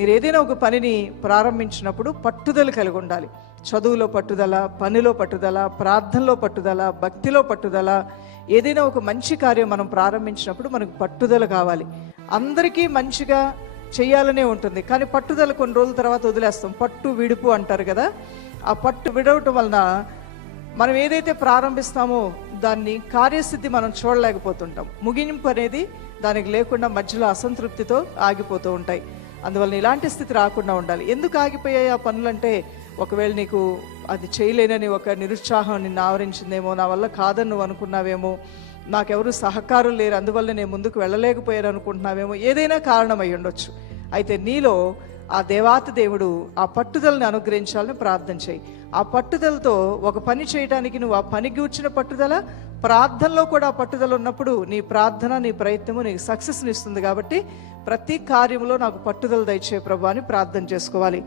మీరు ఏదైనా ఒక పనిని ప్రారంభించినప్పుడు పట్టుదల కలిగి ఉండాలి. చదువులో పట్టుదల, పనిలో పట్టుదల, ప్రార్థనలో పట్టుదల, భక్తిలో పట్టుదల. ఏదైనా ఒక మంచి కార్యం మనం ప్రారంభించినప్పుడు మనకు పట్టుదల కావాలి. అందరికీ మంచిగా చేయాలనే ఉంటుంది, కానీ పట్టుదల కొన్ని రోజుల తర్వాత వదిలేస్తాం. పట్టు విడుపు అంటారు కదా, ఆ పట్టు విడవటం వలన మనం ఏదైతే ప్రారంభిస్తామో దాన్ని కార్యసిద్ధి మనం చూడలేకపోతుంటాం. ముగింపు అనేది దానికి లేకుండా మధ్యలో అసంతృప్తితో ఆగిపోతూ ఉంటాయి. అందువల్ల ఇలాంటి స్థితి రాకుండా ఉండాలి. ఎందుకు ఆగిపోయాయి ఆ పనులంటే, ఒకవేళ నీకు అది చేయలేనని ఒక నిరుత్సాహం నిన్ను ఆవరించిందేమో, నా వల్ల కాదని నువ్వు అనుకున్నావేమో, నాకెవరు సహకారం లేరు అందువల్ల నేను ముందుకు వెళ్ళలేకపోయాను అనుకుంటున్నావేమో, ఏదైనా కారణం అయి ఉండొచ్చు. అయితే నీలో ఆ దేవాతి దేవుడు ఆ పట్టుదలని అనుగ్రహించాలని ప్రార్థన చేయి. ఆ పట్టుదలతో ఒక పని చేయడానికి నువ్వు ఆ పని గూర్చిన పట్టుదల, ప్రార్థనలో కూడా ఆ పట్టుదల ఉన్నప్పుడు నీ ప్రార్థన, నీ ప్రయత్నము నీకు సక్సెస్ని ఇస్తుంది. కాబట్టి ప్రతి కార్యంలో నాకు పట్టుదల దయచే ప్రభు అని ప్రార్థన చేసుకోవాలి.